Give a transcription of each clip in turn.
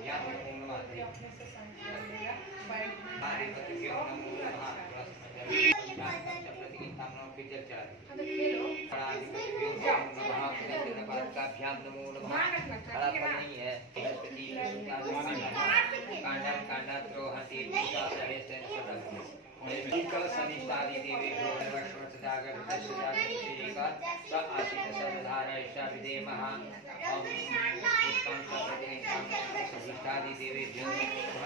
भ्याम नमो नमः हमारे पतिभ्यो नमो नमः प्रतिगिंताम नमः फिर चल चला पतिभ्यो नमो नमः पादकाभ्याम नमो नमः खड़ा फल नहीं है बृहस्पति कांडा कांडा द्रोहति पूजा सहे सेन सदल कल सनिष्ठादि देवेभ्यो वर्षवर्षदागर दशजागृतिका स आसीत सदधारयिषा विदेमः ओम पुष्पं च प्रतिगिंताम सनिष्ठादि देवेभ्यो नमः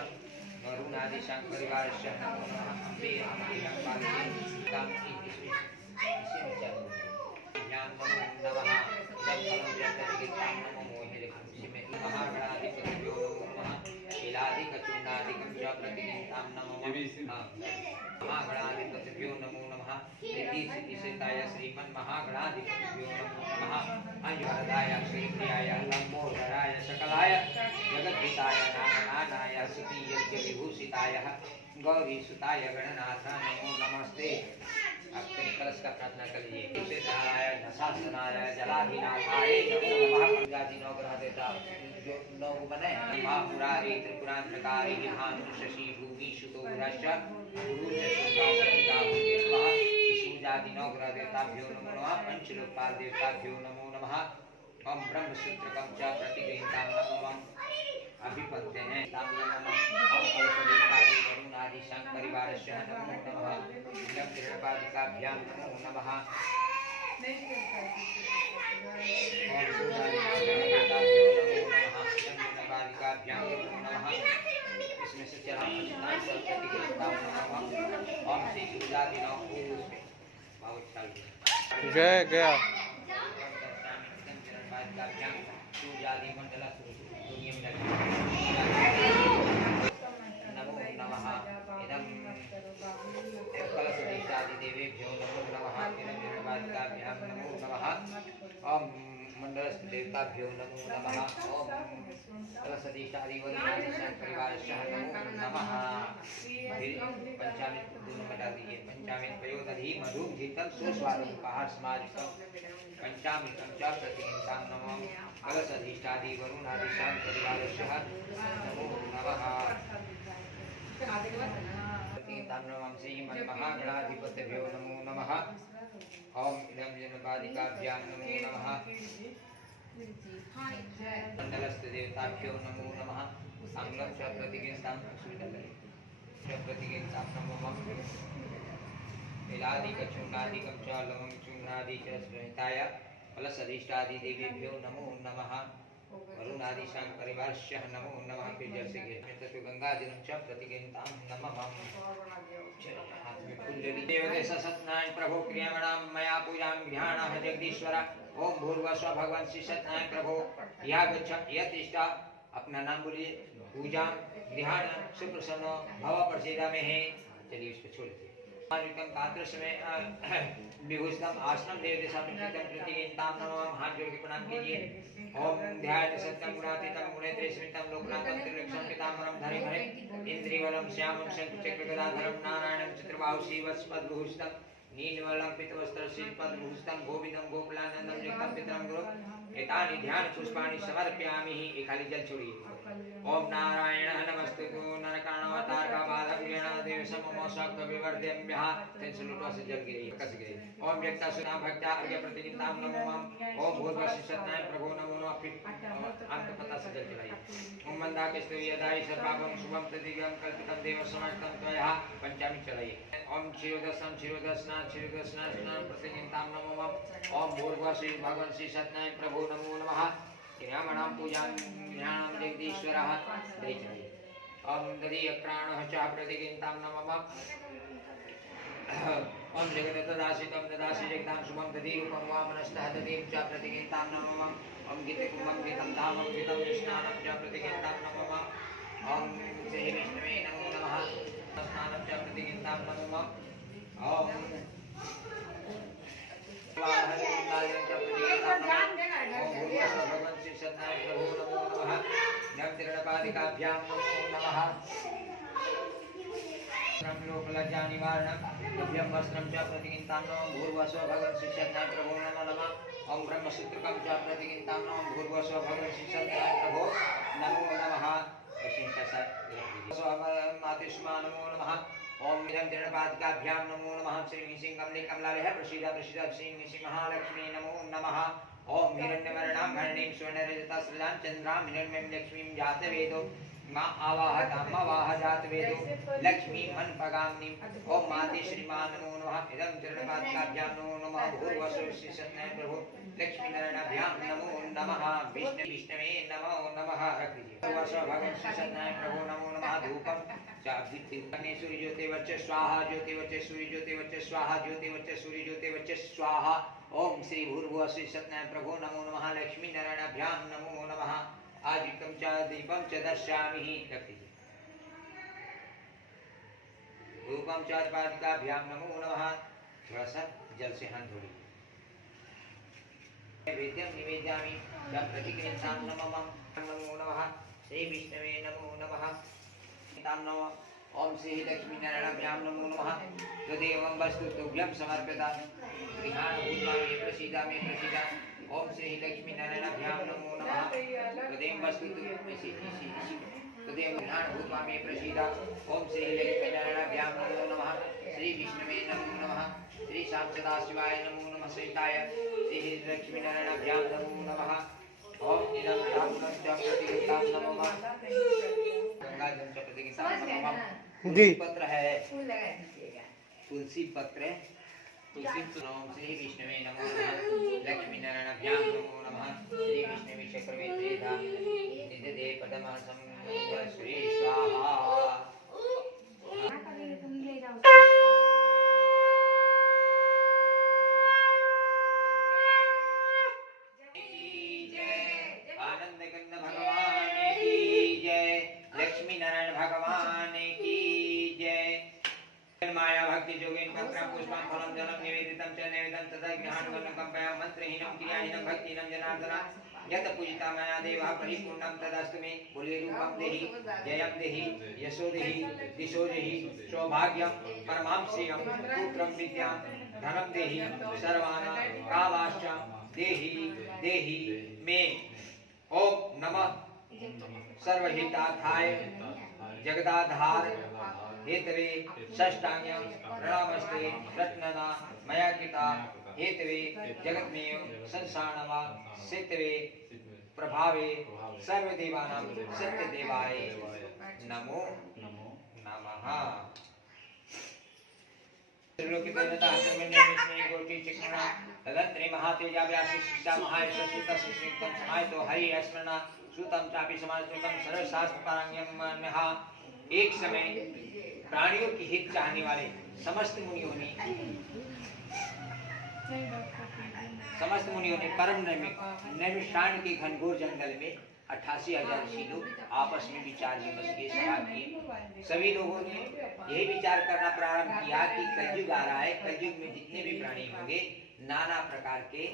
वरुणादि शंकरिवारस्य नमो नमः अम्बे अम्बे पालिके काम की इसे विचार ज्ञान नमो नमः जब फलं जगतिगिताम नमो मोहिरे खुशी में महागणाधिपतिभ्यो नमो नमः शीलादिकचूर्णादिकं च प्रतिगिंताम नमो महागणाधिपतिभ्यो नमो नमः इति सिद्धिसिद्धाय श्रीमन् महागणाधिपतिभ्यो नमो नमः अञ्जवरदाय श्रीप्रियाय लंबोदराय सकलाय जगद्धिताय नारायणाय सती यज्ञ विभूषिताय गौरीसुताय गणनाथ नमो नमस्ते। आप कलश का प्रार्थना करिए। तुलसीदाय दशासनाय जलाधिनाथाय नमो नमः। पंजाबी नौ ग्रह देवता जो नौ बने महापुरारी त्रिपुरांतकारी भानु शशि भूमि सुतो भ्रश्च गुरु शुक्राशनिदाभुकेतवः विष्णुजाति नौ ग्रह देवताभ्यो नमो नमः। पंचलोकपाल देवताभ्यो नमो नमः। ओम ब्रह्मसूत्रकं च प्रतिगृहीतां नमः अभिपन्ते हैं तां नमः। ओम कलशदेवतादि वरुणादि शंकरिवारस्य नमो नमः। यज्ञपादिकाभ्यां नमो नमः। ओम सूर्यादिदेवताभ्यो नमो नमः। यज्ञपादिकाभ्यां नमो नमः। इसमें से चला प्रतिगृहीतां नमः। ओम श्री सूर्यादि नौ पुष्पे बहुत चाहिए जय गया सूर्यादि मंडल नमो नमः। इदं कलशदेशादि देवेभ्यो नमो नमः। इदं निर्वादिकाभ्यां नमो नमः। ओम मंडलस्थ देवताभ्यो नमो नमः। ओम कलशदेशादि वरुणादि शंकरिवारस्य नमो नमः। पंचामृत दोनों बता दीजिए। पंचामृत प्रयोदधि मधु घृतं सुस्वादु पहाड़ समाजितं पंचामृतं च प्रतिगिंतां नमः। कलशधिष्ठादि वरुणादि शंकरिवारस्य नमो नमः। प्रतिगिंतां नमः श्रीमन्महागणाधिपतिभ्यो नमो नमः। ओम इदं जनपादिकाभ्यां नमो नमः। मंडलस्थ देवताभ्यो नमो नमः। अंगं च प्रतिगिंतां प्रतिगिंतां नमः। इलादिकचूर्णादिकं च लवं चूर्णादि च स्मृताय कलशधिष्ठादि देवेभ्यो नमो नमः। वरुणादि शंकरिवारस्य नमो नमः। फिर जल से गिर गंगाजलं च प्रतिगिंतां नमः। हाथ में फूल ले लीजिए। देवदेश सत्यनारायण प्रभो क्रियामणां मया पूजां गृहाणः जगदीश्वर। ओम भूर्भुवस्सुवः भगवान श्री सत्यनारायण प्रभो या गच्छ यतिष्ठ। अपना नाम बोलिए। पूजा गृहाण सुप्रसन्न भव प्रसीदा में है। चलिए इसको छोड़ दीजिए। कात्र समय विभूषितम आसनम देवदेशम प्रतिगिंतां नमः। हाथ जोड़ के प्रणाम कीजिए। ओम ध्यान सत्यम गुणातीतम गुणेन्द्रिय स्मृतम लोकनाथम त्रिलोक्यम पितामहं धरिमहे इंद्रियवलम श्यामं शंखचक्र गदाधरं नारायणं चतुर्बाहु शिवस्पद्भूषितं नीलवलं पीतवस्त्रं श्रीपद्भूषितं गोविंदं गोकुलानंदं जगतं पितरं गुरु एतानि ध्यान पुष्पाणि समर्पयामि। एक खाली जल छोड़िए। ओम नारायण नमस्तुते नरकाणावतार का बाधव्यण देव सममोषक विवर्धम्यः। तेन लोटवा से जल गिरे कस गिरे। ओम व्यक्ता सुना भक्ता अर्घ्य प्रतिगिंतां नमः। ओम भूर्भुवः सत्यनारायण प्रभो नमो नमः। फिर अंत पता से जल चलाइए। ओम मंदाकिस्तु यदाई सर्वाभं शुभं तदिगं कल्पितं देव समर्थं त्वया। पंचामृत चलाइए। ओम क्षीरोदस्नान स्नान प्रतिगिंतां नमः। ओम भूर्भुवः श्री भगवान श्री सत्यनारायण प्रभो नमो नमः। क्रियामणां पूजां ज्ञानं जगदीश्वरः। ओम दधीयक्राणः च प्रतिगिंतां नमः। ओम जगदत्तदासितं ददासि जगदां शुभं दधीरूपं वामनस्तः दधीं च प्रतिगिंतां नमः। ओम गीतकुम्भं गीतं धामं गीतं स्नानं च प्रतिगिंतां नमः। ओम श्री विष्णवे नमो नमः। स्नानं च प्रतिगिंतां नमः। ओम भगवान श्री सत्यनारायण प्रभु नमो नमः। नवतिरणपादिकाभ्यां नमो नमः। लोकलज्जा निवारणं दिव्यं वस्त्रं च प्रतिगिंतां नमः। भूर्भुवस्सुवः भगवान श्री सत्यनारायण प्रभो नमो नमः। ओम ब्रह्मसूत्रकं च प्रतिगिंतां नमः। भूर्भुवस्सुवः भगवान श्री सत्यनारायण प्रभो नमो नमः। मातुष्मा नमो नमः। ओम निरंजनपादकाभ्यां नमो नमः। श्री निसिंह कमले कमलालय प्रसीद प्रसीद श्री निसिंह महालक्ष्मी नमो नमः। ओम हिरण्यवर्णां हरिणीं स्वर्णरजता सृजां चंद्रां हिरण्मयीं लक्ष्मीं जातवेदो माँ आवाह जातवेदो लक्ष्मी मन पगाम्नि। ओम माते श्रीमान नमो नमः। इदं चरणपादकाभ्यां नमो नमः। भूर्वसुश्री सत्यनारायण प्रभु लक्ष्मी नारायणाभ्यां नमो नमः। विष्णवे नमो नमः। भगवान श्री सत्यनारायण प्रभु नमो नमः। धूपम सूर्य ज्योति वच्च स्वाहा ज्योति वच्च सूर्य ज्योति वच्च स्वाहा ज्योति वच्च सूर्य ज्योति वच्च स्वाहा। ओम श्री भूर्भुवः श्री सत्यनारायण प्रभु नमो नमः। लक्ष्मी नारायणाभ्यां नमो नमः। आदिकं च दीपं च दर्शयामि। धूपम च पादिकाभ्यां नमो नमः। थोड़ा सा जल से हाथ धो लीजिए। वेद्यं निवेद्यामि प्रतिक्रियां नमः। नमो नमः। श्री विष्णवे नमो नमः। तां नमः। ओम श्री लक्ष्मी नारायणाभ्यां नमो नमः। तदेवं वस्तु तुभ्यं समर्पितां गृहाण भूत्वा मे प्रसीद मे प्रसीद। ओम श्री लक्ष्मी नारायणाभ्यां नमो नमः। तदेवं वस्तु तदेव गृहाण भूत्वा मे प्रसीद। ओम श्री लक्ष्मी नारायणाभ्यां नमो नमः। श्री विष्णवे नमो नमः। श्री शाम सदाशिवाय नमो नमः। श्रीताय श्री लक्ष्मी नारायणाभ्यां नमो नमः। ओम निरंतरं प्रतिगतां नमः। गंगा जल प्रतिगतां नमः। तुलसी पत्र है, तुलसी पत्र ओम श्री विष्णवे नमो नमः। लक्ष्मी नारायणाभ्यां नमो नमः। श्री विष्णवे चक्रवर्ती धाम निधे पदमासं श्री स्वाहा। आनंद कंद भगवान की जय। लक्ष्मी नारायण भगवान की जय। माया भक्ति जोगेन पत्रं पुष्पं फलं जलं निवेदितं च नैवेद्यं तदा ज्ञानगणं कंपया मंत्रहीनं क्रियाहीनं भक्तिहीनं जनार्दन यत् पूजिता मया देवः परिपूर्णं तदस्तु मे। बोले रूपं देहि जयं देहि यशो देहि दिशो देहि सौभाग्यं परमां श्रियं पुत्रं विद्यां धनं देहि सर्वाणां कामाश्च देहि देहि मे। ओम नमः सर्वहितार्थाय जगदाधार हेतवे षष्टांगं प्रणामस्ते रत्नना मया कृता हेतवे जगन्मेव संसारणवा सेतवे प्रभावे सर्वदेवानां सत्यदेवाय नमो नमः। तदंतरे महातेजा व्यासी शिष्टा महायश सुता सुष्मितं समाहितो हरि स्मरणा सुतम चापि समाजतम सर्वशास्त्र पारंग्यम महा। एक समय प्राणियों की हित चाहने वाले समस्त मुनियों ने परम नैमिषारण्य के घनघोर जंगल में 88,000 ऋषि लोग आपस में विचार विमर्श के सलाह किए। सभी लोगों ने यही विचार करना प्रारंभ किया कि कलयुग आ रहा है, कलयुग में जितने भी प्राणी होंगे नाना प्रकार के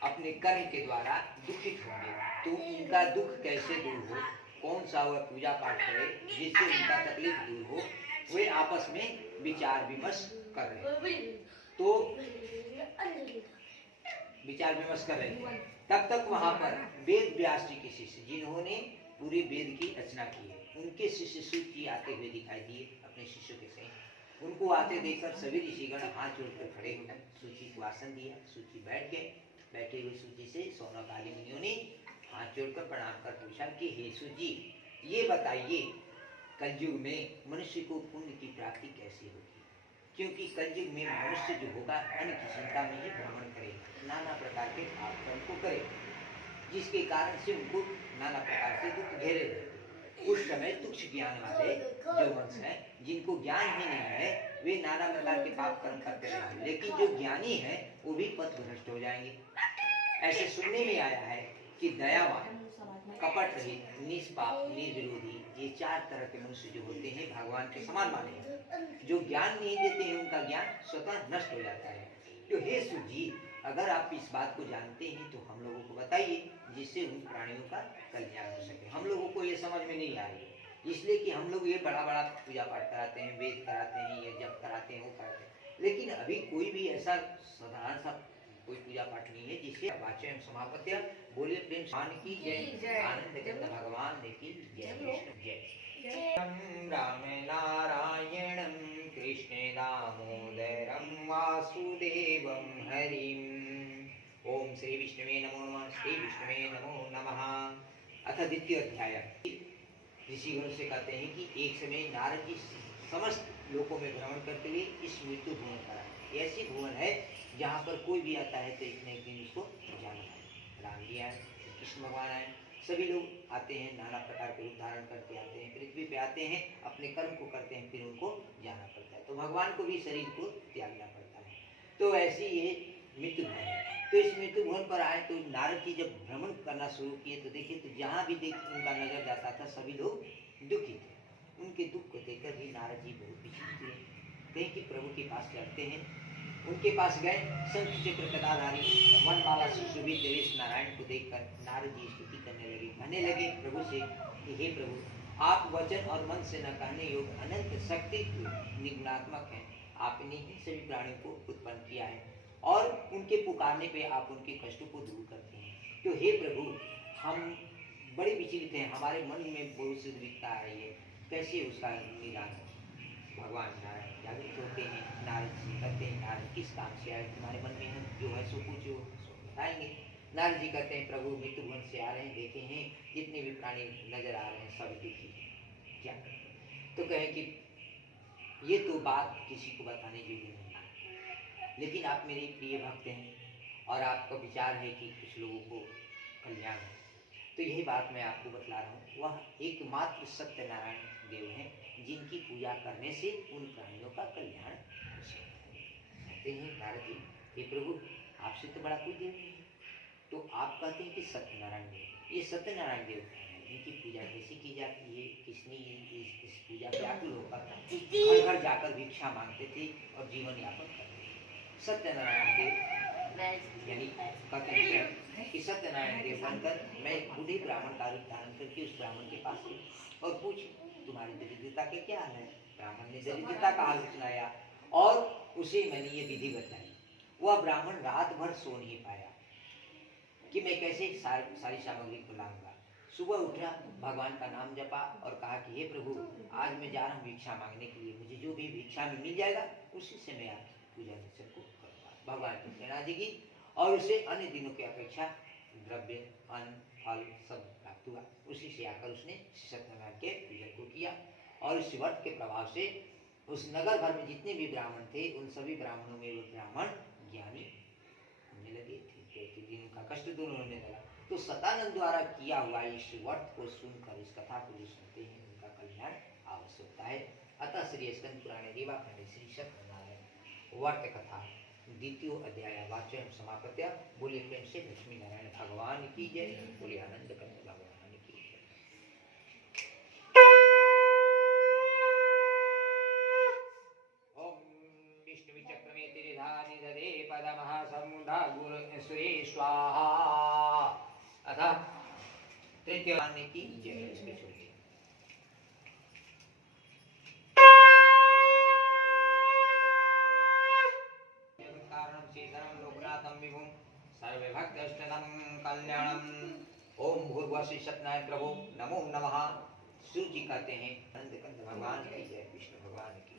अपने कर्म के द्वारा दुखित होंगे। तो उनका दुख कैसे दूर हो, कौन सा वह पूजा पाठ करे जिससे उनका तकलीफ दूर हो, वे आपस में विचार विमर्श कर रहे। तो विचार विमर्श कर रहे थे। तब तक वहां पर वेद व्यास जी के शिष्य जिन्होंने पूरी वेद की रचना की है, उनके शिष्य सूत जी आते हुए दिखाई दिए अपने शिष्यों के सहित। उनको आते देखकर सभी ऋषिगण हाथ जोड़कर खड़े हो गए। सूची को आसन दिया, सूची बैठ गए। बैठे हुए सूची से सौनकादि मुनियों ने हाथ जोड़कर प्रणाम कर पूछा कि हे सूजी, ये बताइए कलयुग में मनुष्य को पुण्य की प्राप्ति कैसे होगी? क्योंकि कलयुग में मनुष्य जो होगा अन्न की चिंता में ही भ्रमण करेगा, नाना प्रकार के पाप कर्म को करेगा, जिसके कारण से उनको नाना प्रकार से दुख घेरे रहते। उस समय तुच्छ ज्ञान वाले जो मनुष्य हैं, जिनको ज्ञान ही नहीं है, वे नाना प्रकार के पाप कर्म करते रहेंगे। लेकिन जो ज्ञानी है वो भी पथ भ्रष्ट हो जाएंगे। ऐसे सुनने में आया है कि दयावान, कपट रहित, निष्पाप, निर्विरोधी, ये 4 तरह के मनुष्य जो होते हैं भगवान के समान माने हैं। जो ज्ञान नहीं देते हैं उनका ज्ञान स्वतः नष्ट हो जाता है। तो हे सूजी, अगर आप इस बात को जानते हैं तो हम लोगों को बताइए, जिससे उन प्राणियों का कल्याण हो सके। हम लोगों को ये समझ में नहीं आ रही है, इसलिए कि हम लोग ये बड़ा बड़ा पूजा पाठ कराते हैं, वेद कराते हैं, ये जप कराते हैं, वो कराते हैं, लेकिन अभी कोई भी ऐसा साधारण सा कोई पूजा पाठ नहीं है जिससे वाच्यम समापत्य। बोलिए प्रेम शान की जय, आनंद कंद भगवान की जय, विष्णु जय। राम नारायणं कृष्णे दामोदरं वासुदेवं हरिं। ओम श्री विष्णुवे नमो नमः, श्री विष्णुवे नमो नमः। अथ द्वितीय अध्याय। ऋषिगण से कहते हैं कि एक समय नारद जी समस्त लोकों में भ्रमण करते हुए इस मृत्यु भुवन पर आए। ऐसी भुवन है जहाँ पर कोई भी आता है तो एक न एक दिन उसको जाना है। राम जी आए, कृष्ण भगवान आए, सभी लोग आते हैं, नाना प्रकार के रूप धारण करके आते हैं, पृथ्वी पे आते हैं, अपने कर्म को करते हैं, फिर उनको जाना पड़ता है। तो भगवान को भी शरीर को त्यागना पड़ता है। तो ऐसी ये मृत्यु भवन है। तो इस मृत्यु भवन पर आए तो नारद जी जब भ्रमण करना शुरू किए तो देखिए तो जहाँ भी उनका नजर जाता था सभी लोग दुखी थे। उनके दुख को देखकर भी नारद जी बहुत विचलित हुए। कहीं कि प्रभु के पास चढ़ते हैं, उनके पास गए, शंख चक्र गदाधारी वनमाला से सुशोभित देवेश नारायण को देखकर नारद जी स्तुति करने लगे, कहने लगे प्रभु से कि हे प्रभु, आप वचन और मन से न कहने योग्य अनंत शक्ति निगुणात्मक हैं। आपने ही सभी प्राणियों को उत्पन्न किया है और उनके पुकारने पे आप उनके कष्टों को दूर करते हैं। तो हे प्रभु, हम बड़े विचलित हैं, हमारे मन में बहुत सी दुविधा आ रही है, कैसे उसका निदान है। भगवान नारायण जागृत होते हैं, नारद जी कहते हैं नारद किस काम से आए, तुम्हारे मन में जो है सो पूछो, सो बताएंगे। नारद जी कहते हैं प्रभु मृत्यु भवन से आ रहे हैं, देखे हैं जितने भी प्राणी नजर आ रहे हैं सब दुखी हैं, क्या करें। तो कहे कि ये तो बात किसी को बताने योग्य नहीं है, लेकिन आप मेरे प्रिय भक्त हैं और आपका विचार है कि कुछ लोगों को कल्याण है, तो यही बात मैं आपको बतला रहा हूँ। वह एकमात्र सत्यनारायण देव हैं जिनकी पूजा करने से उन प्राणियों का कल्याण हो सकता है। कहते हैं नारद जी, हे प्रभु, आपसे तो बड़ा कोई देव नहीं है, तो आप कहते हैं कि सत्यनारायण देव, ये सत्यनारायण देव हैं, इनकी पूजा कैसे की जाती है, किसने इस पूजा के व्याकुल होकर घर घर जाकर भिक्षा मांगते थे और जीवन यापन करते थे। सत्यनारायण देव यानी कहते हैं कि सत्यनारायण देव बनकर मैं एक बूढ़े ब्राह्मण का रूप धारण करके उस ब्राह्मण के पास गई और पूछी तुम्हारी दरिद्रता के क्या हाल है। ब्राह्मण ने दरिद्रता का हाल सुनाया और उसे मैंने ये विधि बताई। वह ब्राह्मण रात भर सो नहीं पाया कि मैं कैसे सारी सामग्री को लाऊंगा। सुबह उठा, भगवान का नाम जपा और कहा कि हे प्रभु, आज मैं जा रहा हूँ भिक्षा मांगने के लिए, मुझे जो भी भिक्षा में मिल जाएगा उसी से मैं आपकी पूजा दर्शन को करूँगा। भगवान की प्रेरणा जगी और उसे अन्य दिनों की अपेक्षा द्रव्य, अन्न, फल सब प्राप्त हुआ। उसी से आकर उसने सत्यनारायण के पूजन को किया और इस व्रत के प्रभाव से उस नगर भर में जितने भी ब्राह्मण थे उन सभी ब्राह्मणों में वो ब्राह्मण ज्ञानी होने लगे थे, प्रतिदिन उनका कष्ट दूर होने लगा। तो सतानंद द्वारा किया हुआ इस व्रत को सुनकर, इस कथा को जो सुनते हैं उनका कल्याण अवश्य होता है। अतः श्री स्कंद पुराणे रेवाखंडे श्री सत्यनारायण व्रत कथा द्वितीय अध्याय वाच्यम समापत्य। बोले प्रेम से लक्ष्मी नारायण भगवान की जय, बोले आनंद कंद भगवान की जय। ओम विष्णु चक्रमे त्रिधानि ददे पदमः समुधा गुरु सुरे स्वाहा। अतः तृतीय मानने की जय। इसके छोड़िए कारणम शेषरम लोकनाथम विभुम सर्वभक्तष्टदम कल्याणम। ओम भूर्भुवः श्री सत्यनारायण प्रभु नमो नमः। सूर्य जी कहते हैं आनंद कंद भगवान की जय, विष्णु भगवान की जय।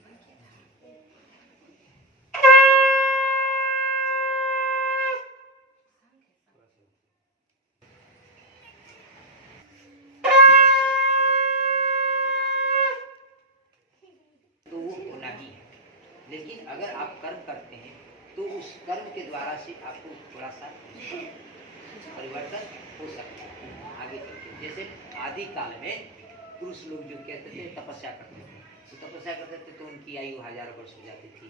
तो वो होना ही है, लेकिन अगर आप कर्म करते हैं तो उस कर्म के द्वारा से आपको थोड़ा सा परिवर्तन हो सकता है आगे चलते। जैसे आदि काल में पुरुष लोग जो कहते थे तपस्या करते थे, तो तपस्या करते थे तो उनकी आयु हजारों वर्ष हो जाती थी,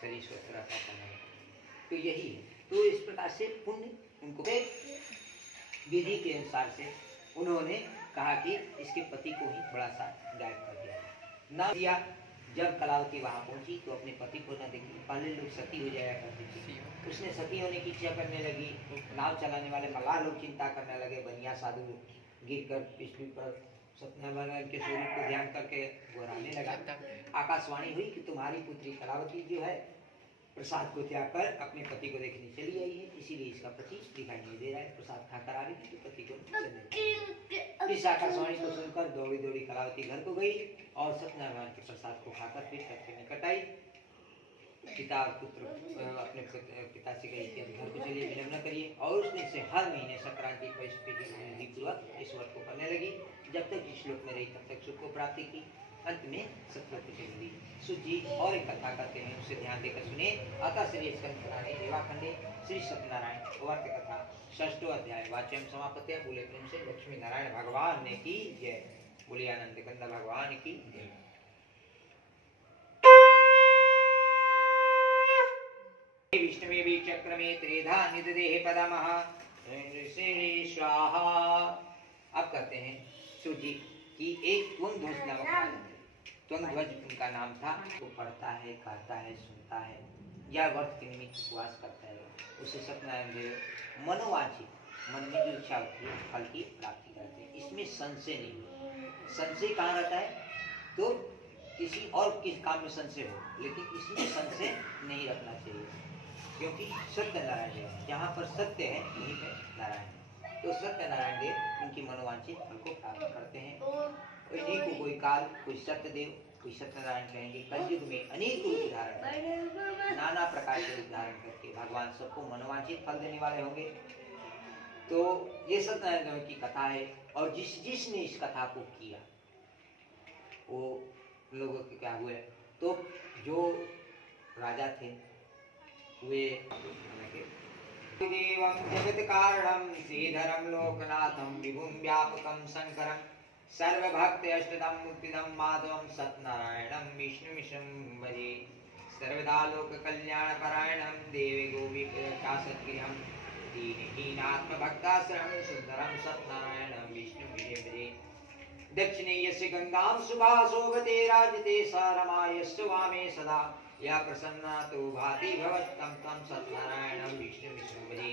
शरीर स्वस्थ रहता था। तो यही है, तो इस प्रकार से पुण्य उनको विधि के अनुसार से उन्होंने कहा कि इसके पति को ही थोड़ा सा गायब कर दिया न दिया। जब कलावती वहां पहुंची तो अपने पति को न देखी। पहले लोग सती हो जाया करते थे, उसने सती होने की इच्छा करने लगी। नाव चलाने वाले मल्लाह लोग चिंता करने लगे। बनिया साधु गिरकर पृथ्वी पर सत्यनारायण के स्वरूप को ध्यान करके गोहराने लगा। आकाशवाणी हुई कि तुम्हारी पुत्री कलावती जो है प्रसाद को त्याग कर अपने पति को देखने चली आई है, इसीलिए इसका पति दिखाई नहीं दे रहा है। प्रसाद खाकर आ रही थी तो पति को इस आकाशवाणी को सुनकर दौड़ी दौड़ी कलावती घर को गई और सत्यनारायण के प्रसाद को खाकर फिर घर के निकट आई। पिता और पुत्र अपने पिता से कही कि घर को चलिए, विलम्ब न करिए, और उस दिन से हर महीने संक्रांति पूर्वक इस व्रत को करने लगी। जब तक इस श्लोक में रही तब तक सुख को प्राप्ति की। अंत में सतलोक को चली गई। सुत जी और एक कथा करते हैं, उसे ध्यान देकर सुने। अतः श्री स्कंद पुराणे देवाखंडे श्री सत्यनारायण वर्त कथा षष्ठो अध्याय वाच्यम समापत्य। बोले प्रेम से लक्ष्मी नारायण भगवान ने की जय। बोले आनंद कंद भगवान की जय। विष्णुवे भी चक्र में त्रिधा निदेह पदमः श्री स्वाहा। अब कहते हैं सूजी की एक त्वंध्वज नामक राजा थे। त्वंध्वज उनका नाम था। वो पढ़ता है, कहता है, सुनता है या व्रत के निमित्त उपवास करता है। उसे सत्यनारायण देव मनोवांछित मन में जो इच्छा होती है फल की प्राप्ति करते हैं। इसमें संशय नहीं। संशय कहाँ रहता है तो किसी और किस काम में संशय हो, लेकिन इसमें संशय नहीं रखना चाहिए, क्योंकि सत्य नारायण देव, जहाँ पर सत्य है वहीं पर नारायण है। तो सत्यनारायण देव उनकी मनोवांछित फल को प्राप्त करते हैं। इन्हीं को कोई काल, कोई सत्यदेव, कोई सत्यनारायण कहेंगे। कलयुग में अनेक रूप धारण करके, नाना प्रकार के रूप धारण करके भगवान सबको मनोवांछित फल देने वाले होंगे। तो ये सत्यनारायण देव की कथा है, और जिसने इस कथा को किया वो लोगों के क्या हुए, तो जो राजा थे वे देवं जगत कारणं श्रीधरं लोकनाथं विभुं व्यापकं शंकरं सर्वभक्त अष्टदं मुक्तिदं माधवं सत्यनारायणं विष्णुमिशं भजे। सर्वदा लोक कल्याण परायणं देवे गोविकासत्गृहं दीनहीनात्मभक्ताश्रयं सुंदरं सत्यनारायणं विष्णुमिशं भजे। दक्षिणे यस्य गंगां सुभासोभते राजते स रमायस्य वामे सदा या प्रसन्ना तो भाति भवत्तं तं सत्यनारायणं विष्णुमिशं भजे।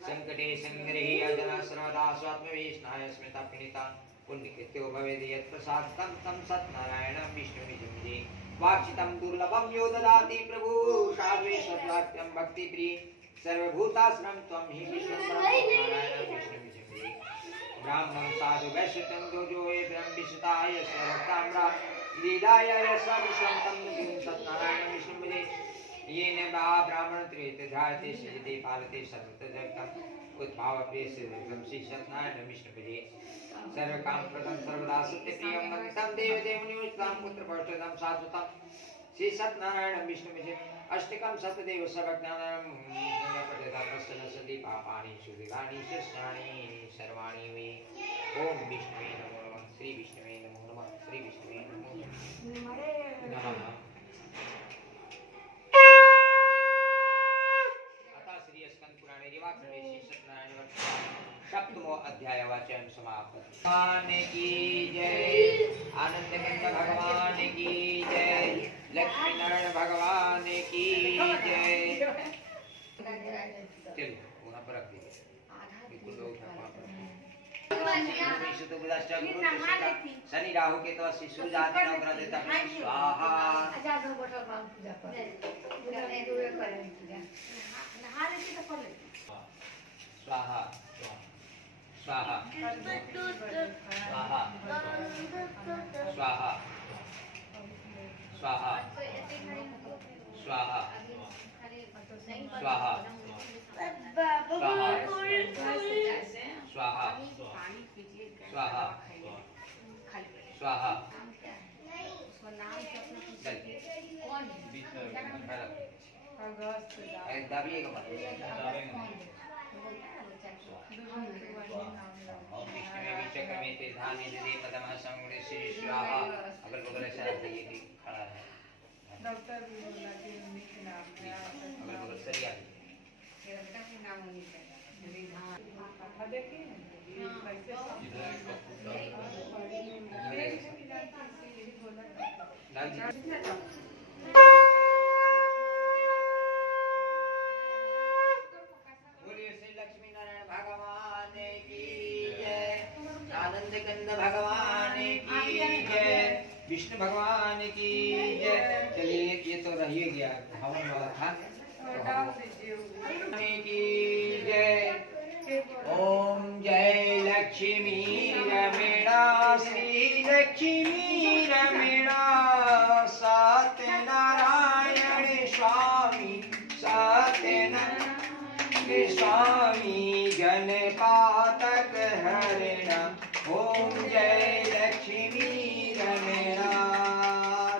संकटे संग्रहे अजना सर्वदा स्वात्मवेशनाय स्मृता प्रणीता पुण्यकृत्यो भवेद् यत्प्रसादितं तं सत्यनारायणं विष्णुमिशं भजे। वाञ्छितं दुर्लभं यो ददाति प्रभु सार्वेश्वरवाक्यं भक्तिप्रिय सर्वभूताश्रयं त्वं हि विश्वम्भरं सत्यनारायणं विष्णुमिशं भजे। ब्राह्मणं साधु वैश्यं जो ये ब्रह्मविशुताय सर्वकाम्रा लीलाय सर्वसंतं सत्यनारायणं विष्णुं भजे। येन ब्राह्मण त्रिविधायते सृजते पालते सर्वतजगतं उद्भावप्रिय श्री सत्यनारायणं विष्णुं भजे। सर्वकामप्रदं सर्वदा सत्यप्रियं वन्दितं देवदेवनियुक्तं पुत्रपौत्रदं शाश्वतं श्री सत्यनारायणं विष्णुं भजे। अष्टकं सत्यदेव सर्वज्ञानं प्रत्येकं सति पापानि सुदिगानि शस्त्राणि सर्वाणि वे। ओम विष्णुवे नमो नमः। श्री विष्णुवे नमो नमः। श्री विष्णुवे नमो नमः। अतः श्री स्कंद पुराणे देवाखंडे श्री सत्यनारायण वर्त सप्तमो अध्याय वाचन समाप्त। भगवान की जय। आनंद कंद भगवान की जय। लक्ष्मी नारायण भगवान की जय। चलिए वहाँ पर रख दीजिए। शनि राहु के तो सूर्य आदि नवग्रह देवता स्वाहा स्वाहा स्वाहा स्वाहा स्वाहा स्वाहा स्वाहा स्वाहा स्वाहा स्वाहा स्वाहा दाबिएगा मत। चक्र में ते धान्य दे पदमा संगुण श्री स्वाहा। अगल बगल ऐसा रखिए कि खड़ा है। डॉक्टर भी बोला कि उनके नाम है अगल बगल सही आ मेरा बेटा के नाम होनी चाहिए। हाँ देखिए बोलिए श्री लक्ष्मी नारायण भगवान की जय। आनंद कंद भगवान की जय। विष्णु भगवान की जय। चलिए ये तो रही गया हवन वाला था। की जय। ओम जय लक्ष्मी रमणा श्री लक्ष्मी रमणा सत्यनारायण स्वामी सत्यनारायण स्वामी गणपातक हरिण। ओम जय लक्ष्मी रमणा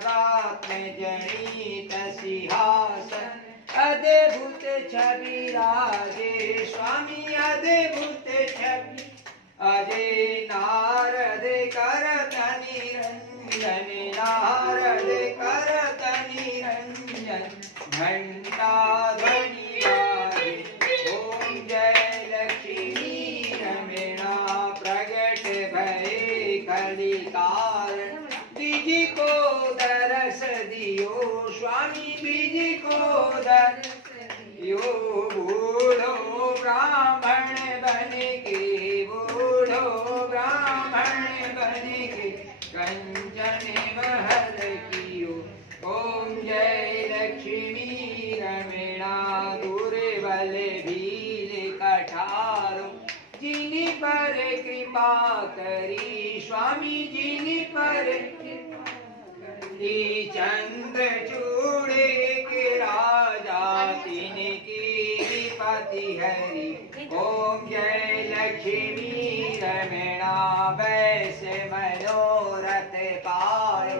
रात्मजनित सिंहासन अद्भुत छवि राजे स्वामी अद्भुत छवि अजय नारद करत निरंजन नारद करत निरंजन घंटा ध्वनि बाजे। ओम जय लक्ष्मी रमणा प्रगट भये कलि कारण बीज को दरस दियो स्वामी बीज को दरस दियो। बूढ़ो ब्राह्मण बन के बूढ़ो ब्राह्मण बन के कंचन महल कियो। ओम जय लक्ष्मी रमणा दुर्बल भील कठारो जिन पर कृपा करी स्वामी जिन पर चंद्रचूड़ के राजा तिनकी पति हरि। ओम जय लक्ष्मी रमणा वैसे मनोरथ पायो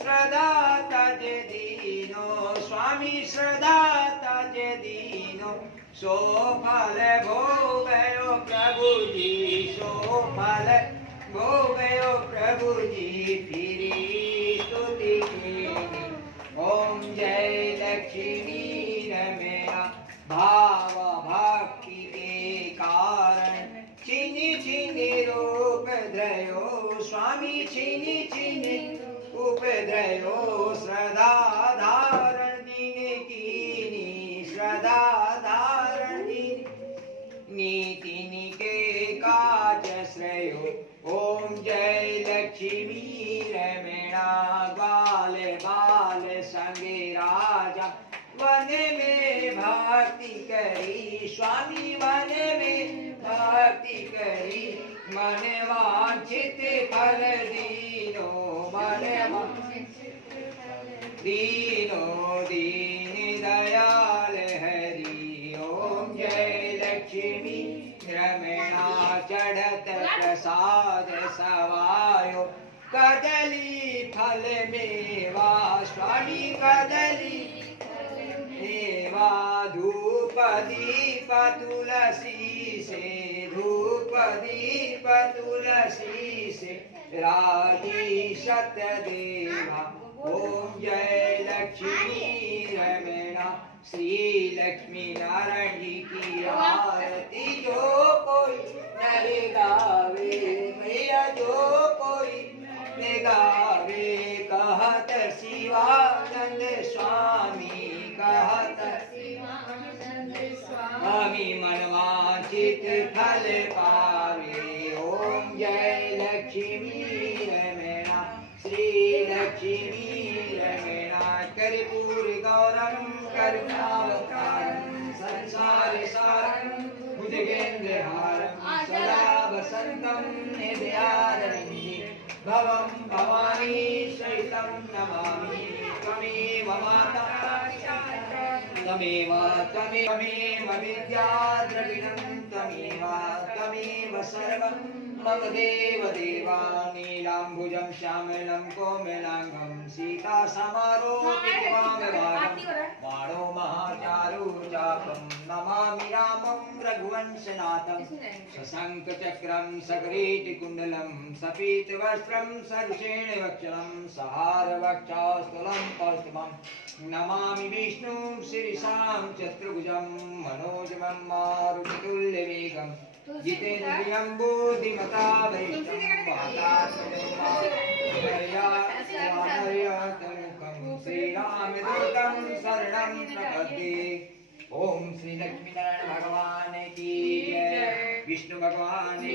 श्रद्धा तज दीनो स्वामी श्रद्धा तज दीनो। सो फल भोगयो प्रभु जी सो फल भोगयो प्रभु जी फिरी स्तुति कीनी। ओम जय लक्ष्मी रमणा भाव भक्ति के कारण छिनि छिनि रूप धरयो स्वामी छिनि छिनि उपद्रयो श्रद्धा धारण दीन कीनी श्रद्धा धारण दीन नीति निके काज श्रेयो। ओम जय लक्ष्मी रमणा बाल बाल संगे राजा वन में भक्ति करी स्वामी वन में भक्ति करी। मन वांछित फल दीनो मन दीनो दीन दयाल हरि। ओम जय लक्ष्मी रमणा चढ़त प्रसाद सवायो कदली फल मेवा स्वामी कदली मेवा। धूप दीप तुलसी से धूप दीप तुलसी से राजी सत्यदेवा। ओम जय लक्ष्मी रमणा श्री लक्ष्मी नारायण जी की आरती जो कोई नर गावे मैया जो कोई न गावे कहत शिवानंद स्वामी कहत स्वामी मनवांछित फल पावे। ओम जय लक्ष्मी रमणा श्री लक्ष्मी रमणा कर्पूर गौरम करुणावतारम संसार सारम भुजगेन्द्रहारम सदा वसंतम हृदयारविंदे भवम भवानी सहितं नमामि। त्वमेव माता त्वमेव त्वमेव विद्या द्रविणं त्वमेव सर्वं मम देव देवा। नीलाम्बुजं श्यामलं कोमलांगं सीता समारोपितवामभागं बाणो महाचारु चापं नमामि रामं रघुवंशनाथं। सशङ्खचक्रं सकिरीटिकुण्डलं सपीतवस्त्रं सरुषेण वक्षणं सहारवक्षस्थलं कौस्तुभं नमामि विष्णुं शिरसां चतुर्भुजं मनोजवं मारुतितुल्यवेगं जितेन्द्रियं बुद्धिमता वरिष्ठं वातात्मजं श्रीरामदूतं शरणं प्रपद्ये। ओम श्री लक्ष्मी नारायण भगवान की जय। विष्णु भगवान की